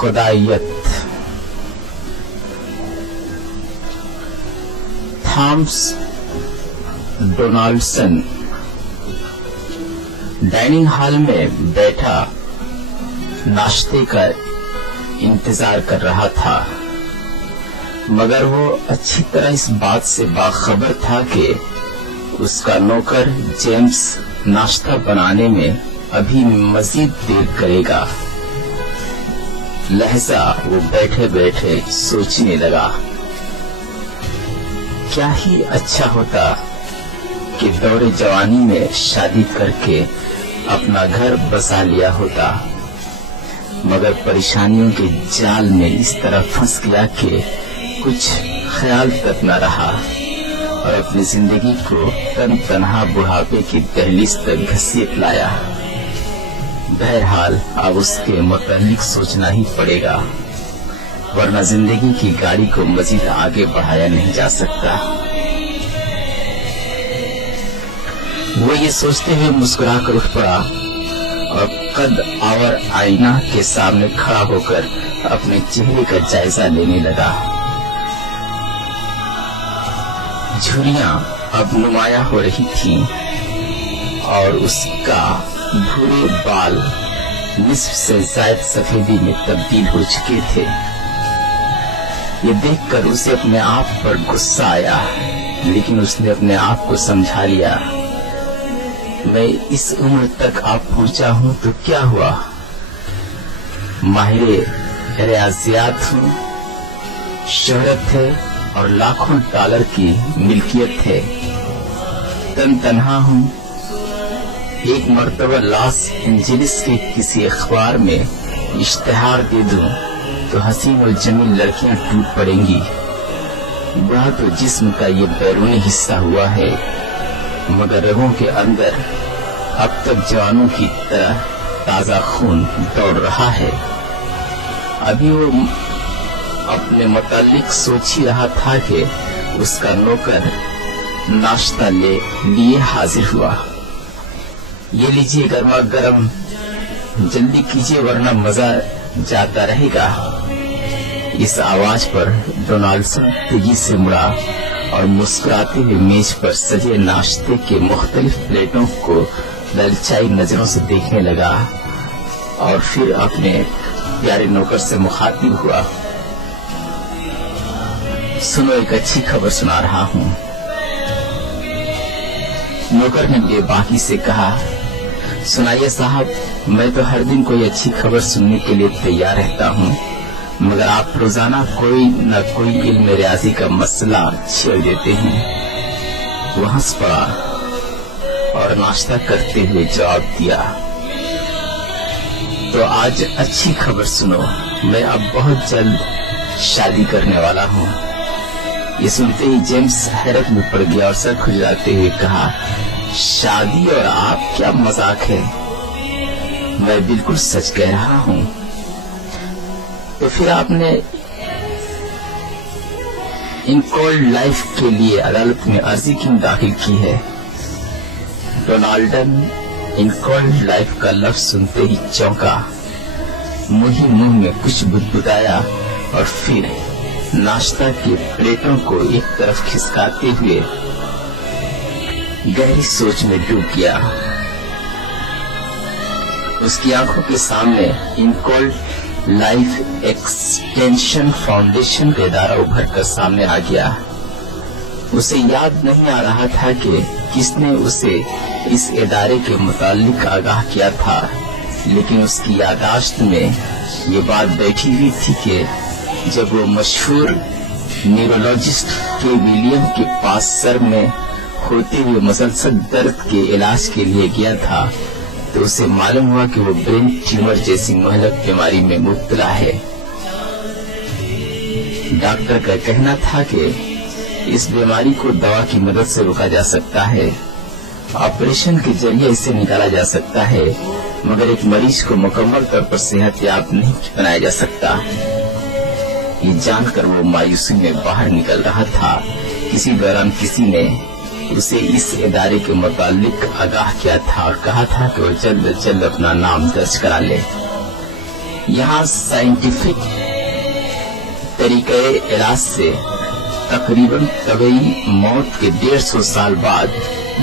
खुदायत। Thomas Donaldson dining hall में बैठा नाश्ते का इंतजार कर रहा था, मगर वो अच्छी तरह इस बात से बाखबर था कि उसका नौकर जेम्स नाश्ता बनाने में अभी मजीद देर करेगा। लहजा वो बैठे बैठे सोचने लगा, क्या ही अच्छा होता कि दौरे जवानी में शादी करके अपना घर बसा लिया होता, मगर परेशानियों के जाल में इस तरह फंस गया कि कुछ ख्याल तक न रहा और अपनी जिंदगी को तन्हा बुढ़ापे की दहलीज तक घसीट लाया। बहरहाल अब उसके मुतालिक सोचना ही पड़ेगा, वरना जिंदगी की गाड़ी को मजीद आगे बढ़ाया नहीं जा सकता। वो ये सोचते हुए मुस्कुरा कर उठ पड़ा और कद आवर आईना के सामने खड़ा होकर अपने चेहरे का जायजा लेने लगा। झुर्रियां अब नुमाया हो रही थीं और उसका भूरे बाल निस्फ से ज्यादा सफेदी में तब्दील हो चुके थे। ये देखकर उसे अपने आप पर गुस्सा आया, लेकिन उसने अपने आप को समझा लिया, मैं इस उम्र तक आप पहुंचा हूं तो क्या हुआ, माहिर रियाजियात हूं, शोहरत है और लाखों डॉलर की मिल्कियत है, तन्हा हूं। एक मर्तबा लॉस एंजेलिस के किसी अखबार में इश्तिहार दे दूं तो हसीन और जमील लड़कियां टूट पड़ेंगी। बुरा तो जिस्म का ये बैरूनी हिस्सा हुआ है, मगर रगों के अंदर अब तक जवानों की तरह ताजा खून दौड़ रहा है। अभी वो अपने मुतालिक सोच ही रहा था कि उसका नौकर नाश्ता लिए हाजिर हुआ। ये लीजिए गर्मा गर्म, जल्दी कीजिए वरना मजा जाता रहेगा। इस आवाज पर डोनाल्डसन तेजी से मुड़ा और मुस्कुराते हुए मेज पर सजे नाश्ते के मुख्तलिफ प्लेटों को ललचाई नजरों से देखने लगा और फिर अपने प्यारे नौकर से मुखातिब हुआ, सुनो एक अच्छी खबर सुना रहा हूँ। नौकर ने बेबाकी से कहा, सुनाइए साहब, मैं तो हर दिन कोई अच्छी खबर सुनने के लिए तैयार रहता हूँ, मगर आप रोजाना कोई न कोई इल्म रियाजी का मसला छेड़ देते हैं। वो हंस पड़ा और नाश्ता करते हुए जवाब दिया, तो आज अच्छी खबर सुनो, मैं अब बहुत जल्द शादी करने वाला हूँ। ये सुनते ही जेम्स हैरत में पड़ गया और सर खुजलाते हुए कहा, शादी और आप, क्या मजाक है, मैं बिल्कुल सच कह रहा हूँ। तो फिर आपने इनकोल्ड लाइफ के लिए अदालत में अर्जी क्यों दाखिल की है? डोनाल्डन इनकोल्ड लाइफ का लफ्ज सुनते ही चौंका, मुंह में कुछ बुदबुदाया और फिर नाश्ता के प्लेटों को एक तरफ खिसकाते हुए गहरी सोच में डूब गया। उसकी आंखों के सामने इनकोल्ड लाइफ एक्सटेंशन फाउंडेशन का इदारा उभर कर सामने आ गया। उसे याद नहीं आ रहा था कि किसने उसे इस इदारे के मुतालिक आगाह किया था, लेकिन उसकी यादाश्त में ये बात बैठी हुई थी कि जब वो मशहूर न्यूरोलॉजिस्ट के विलियम के पास सर में होते हुए मुसलसल दर्द के इलाज के लिए गया था, तो उसे मालूम हुआ कि वो ब्रेन ट्यूमर जैसी महलक बीमारी में मुब्तला है। डॉक्टर का कहना था कि इस बीमारी को दवा की मदद से रोका जा सकता है, ऑपरेशन के जरिए इसे निकाला जा सकता है, मगर एक मरीज को मुकम्मल तौर पर सेहतयाब नहीं बनाया जा सकता। ये जानकर वो मायूसी में बाहर निकल रहा था, किसी दौरान किसी ने उसे इस इदारे के मुतालिक आगाह किया था और कहा था कि वो जल्द अज जल्द अपना नाम दर्ज करा ले। यहाँ साइंटिफिक तरीके इलाज से तकरीबन तबई मौत के 150 साल बाद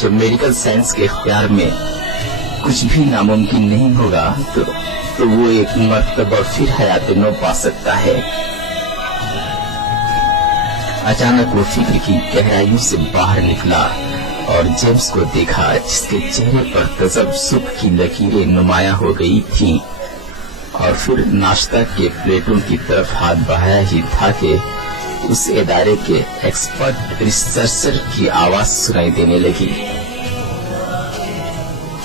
जब मेडिकल साइंस के इख्तियार में कुछ भी नामुमकिन नहीं होगा तो वो एक मर्तबा फिर हयात नौ पा सकता है। अचानक वो फिक्र की गहराइयों से बाहर निकला और जेम्स को देखा, जिसके चेहरे पर तजब्जुब की लकीरें नुमाया हो गई थीं, और फिर नाश्ता के प्लेटों की तरफ हाथ बढ़ाया ही था कि उस इदारे के एक्सपर्ट रिसर्चर की आवाज सुनाई देने लगी।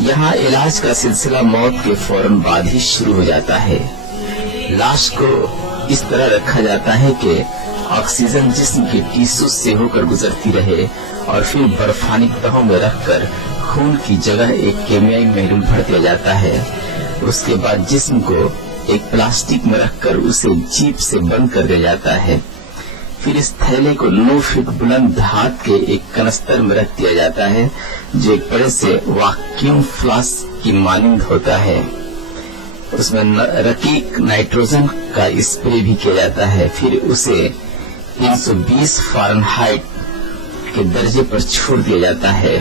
यहाँ इलाज का सिलसिला मौत के फौरन बाद ही शुरू हो जाता है। लाश को इस तरह रखा जाता है कि ऑक्सीजन जिस्म के टिश्यू से होकर गुजरती रहे और फिर बर्फानी तहों में रखकर खून की जगह एक केमियाई महलूल भर दिया जाता है। उसके बाद जिस्म को एक प्लास्टिक में रखकर उसे जीप से बंद कर दिया जाता है। फिर इस थैले को 9 फीट बुलंद धात के एक कनस्तर में रख दिया जाता है, जो एक बड़े से वैक्यूम फ्लास्क की मानिंद होता है। उसमें रकीक नाइट्रोजन का स्प्रे भी किया जाता है। फिर उसे 320 फ़ारेनहाइट के दर्जे पर छोड़ दिया जाता है।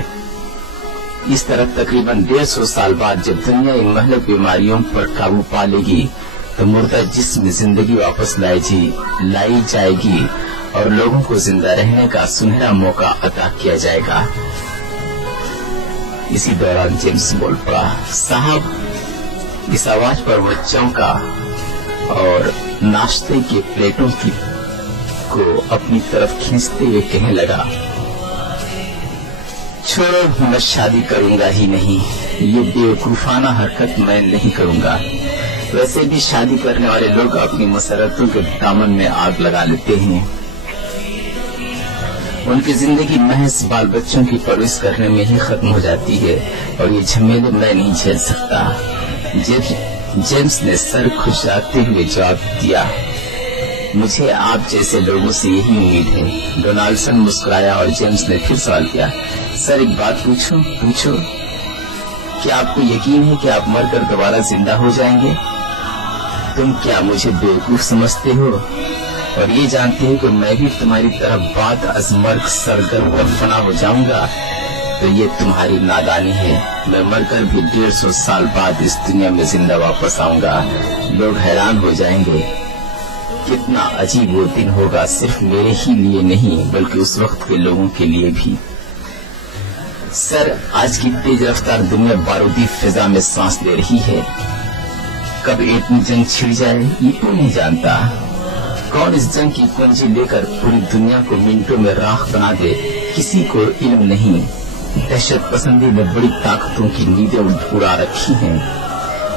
इस तरह तकरीबन 150 साल बाद जब दुनिया इन महलक बीमारियों पर काबू पा लेगी तो मुर्दा जिस्म में जिंदगी वापस लाई जाएगी और लोगों को जिंदा रहने का सुनहरा मौका अता किया जाएगा। इसी दौरान जेम्स बोल पड़ा, साहब। इस आवाज पर वो चौंका और नाश्ते के प्लेटों को अपनी तरफ खींचते हुए कहने लगा, छोड़ो, मैं शादी करूंगा ही नहीं। ये बेवकूफाना हरकत मैं नहीं करूंगा। वैसे भी शादी करने वाले लोग अपनी मसरतों के दामन में आग लगा लेते हैं। उनकी जिंदगी महज बाल बच्चों की परवरिश करने में ही खत्म हो जाती है और ये झमेले मैं नहीं झेल सकता। जेम्स ने सर खुजाते हुए जवाब दिया, मुझे आप जैसे लोगों से यही उम्मीद है। डोनाल्डसन मुस्कुराया और जेम्स ने फिर सवाल किया, सर एक बात पूछो, क्या आपको यकीन है कि आप मरकर दोबारा जिंदा हो जाएंगे? तुम क्या मुझे बेवकूफ समझते हो और ये जानते हो कि मैं भी तुम्हारी तरह बाद अज मर्ग सरगर्म और फना हो जाऊंगा? तो ये तुम्हारी नादानी है। मैं मरकर भी 150 साल बाद इस दुनिया में जिंदा वापस आऊंगा। लोग हैरान हो जाएंगे। कितना अजीब वो दिन होगा, सिर्फ मेरे ही लिए नहीं बल्कि उस वक्त के लोगों के लिए भी। सर, आज की तेज रफ्तार दुनिया बारूदी फिजा में सांस ले रही है। कब इतनी जंग छिड़ जाए ये कोई नहीं जानता। कौन इस जंग की कुंजी लेकर पूरी दुनिया को मिनटों में राख बना दे, किसी को इल्म नहीं। दहशत पसंदी ने बड़ी ताकतों की नींदें उड़ा रखी हैं।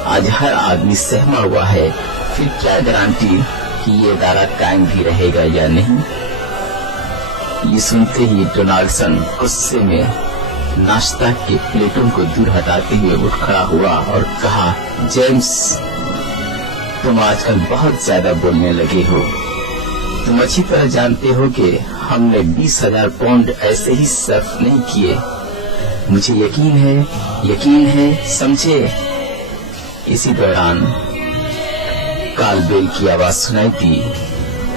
आज हर आदमी सहमा हुआ है, फिर क्या गारंटी कि ये इदारा कायम भी रहेगा या नहीं। ये सुनते ही डोनाल्डसन गुस्से में नाश्ता के प्लेटों को दूर हटाते हुए उठ खड़ा हुआ और कहा, जेम्स, तुम आजकल बहुत ज्यादा बोलने लगे हो। तुम अच्छी तरह जानते हो कि हमने 20,000 पाउंड ऐसे ही सर्फ नहीं किए। मुझे यकीन है, समझे। इसी दौरान कालबेल की आवाज सुनाई दी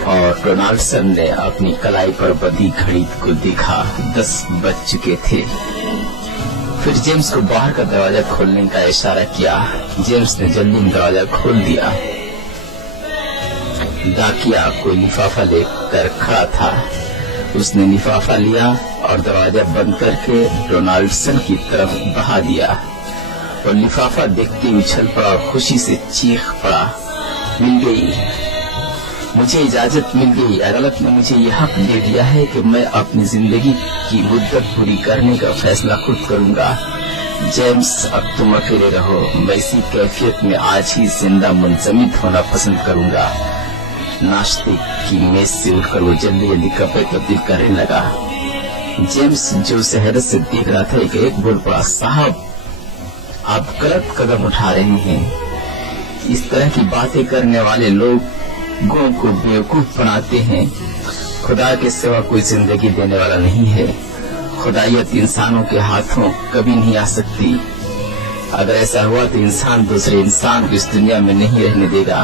और डोनाल्डसन ने अपनी कलाई पर बंधी घड़ी को देखा। 10 बज चुके थे। फिर जेम्स को बाहर का दरवाजा खोलने का इशारा किया। जेम्स ने जल्दी दरवाजा खोल दिया। डाकिया कोई लिफाफा लेकर खड़ा था। उसने लिफाफा लिया और दरवाजा बंद करके डोनाल्डसन की तरफ बढ़ा दिया और लिफाफा देखते ही उछल पड़ा और खुशी से चीख पड़ा, मिल गई, मुझे इजाजत मिल गई। अदालत ने मुझे यह हक दे दिया है कि मैं अपनी जिंदगी की मुद्दत पूरी करने का फैसला खुद करूंगा। जेम्स, अब तुम अकेले रहो। मैं इसी कैफियत में आज ही जिंदा मुंजमिद होना पसंद करूंगा। नाश्ते की मेज से उठकर वो जल्दी कपड़े तब्दील करने लगा। जेम्स, जो उसे हैरत से देख रहा था, एक बोल पड़ा, साहब, आप गलत कदम उठा रहे हैं। इस तरह की बातें करने वाले लोगों को बेवकूफ बनाते हैं। खुदा के सिवा कोई जिंदगी देने वाला नहीं है। खुदायत इंसानों के हाथों कभी नहीं आ सकती। अगर ऐसा हुआ तो इंसान दूसरे इंसान को इस दुनिया में नहीं रहने देगा।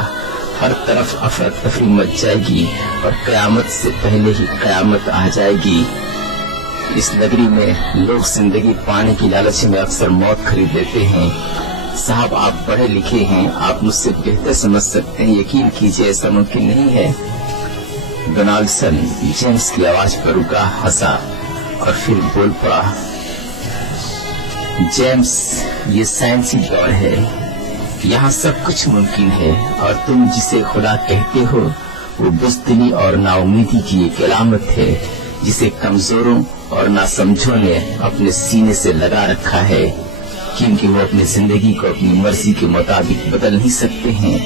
हर तरफ अफरा तफरी मच जाएगी और कयामत से पहले ही कयामत आ जाएगी। इस नगरी में लोग जिंदगी पाने की लालच में अक्सर मौत खरीद लेते हैं। साहब, आप पढ़े लिखे हैं, आप मुझसे बेहतर समझ सकते हैं। यकीन कीजिए, ऐसा मुमकिन नहीं है। डोनाल्डसन जेम्स की आवाज पर रुका, हंसा और फिर बोल पड़ा, जेम्स, ये साइंसी दौर है, यहाँ सब कुछ मुमकिन है और तुम जिसे खुदा कहते हो वो बुज़दिली और नाउमीदी की एक अलामत है जिसे कमजोरों और नासमझों ने अपने सीने से लगा रखा है, क्योंकि वो अपनी जिंदगी को अपनी मर्जी के मुताबिक बदल नहीं सकते हैं।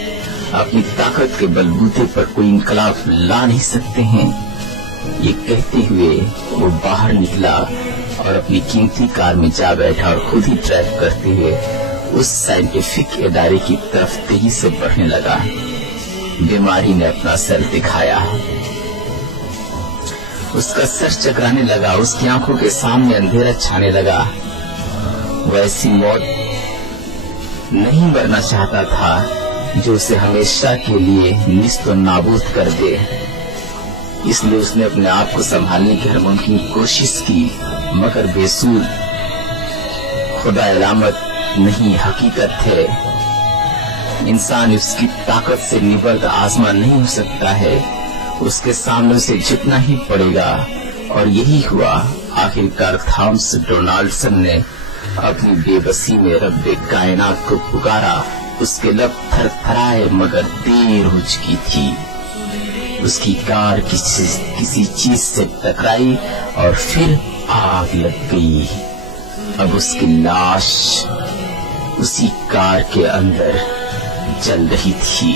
अपनी ताकत के बलबूते पर कोई इनकलाब ला नहीं सकते हैं। ये कहते हुए वो बाहर निकला और अपनी कीमती कार में जा बैठा और खुद ही ड्राइव करते हुए उस साइंटिफिक इदारे की तरफ तेजी से बढ़ने लगा। बीमारी ने अपना सर दिखाया, उसका सर चकराने लगा, उसकी आंखों के सामने अंधेरा छाने लगा। वो ऐसी मौत नहीं मरना चाहता था जो उसे हमेशा के लिए निस्त और नाबूद कर दे। इसलिए उसने अपने आप को संभालने की हर मुमकिन कोशिश की, मगर बेसूर। खुदा अलामत नहीं, हकीकत है। इंसान उसकी ताकत से निबर्द आसमान नहीं हो सकता है, उसके सामने उसे झुकना ही पड़ेगा। और यही हुआ। आखिरकार थॉमस डोनाल्डसन ने अपनी बेबसी में रब्बे कायनात को पुकारा। उसके लब थरथराए, मगर देर हो चुकी थी। उसकी कार किसी चीज से टकराई और फिर आग लग गई। अब उसकी लाश उसी कार के अंदर जल रही थी।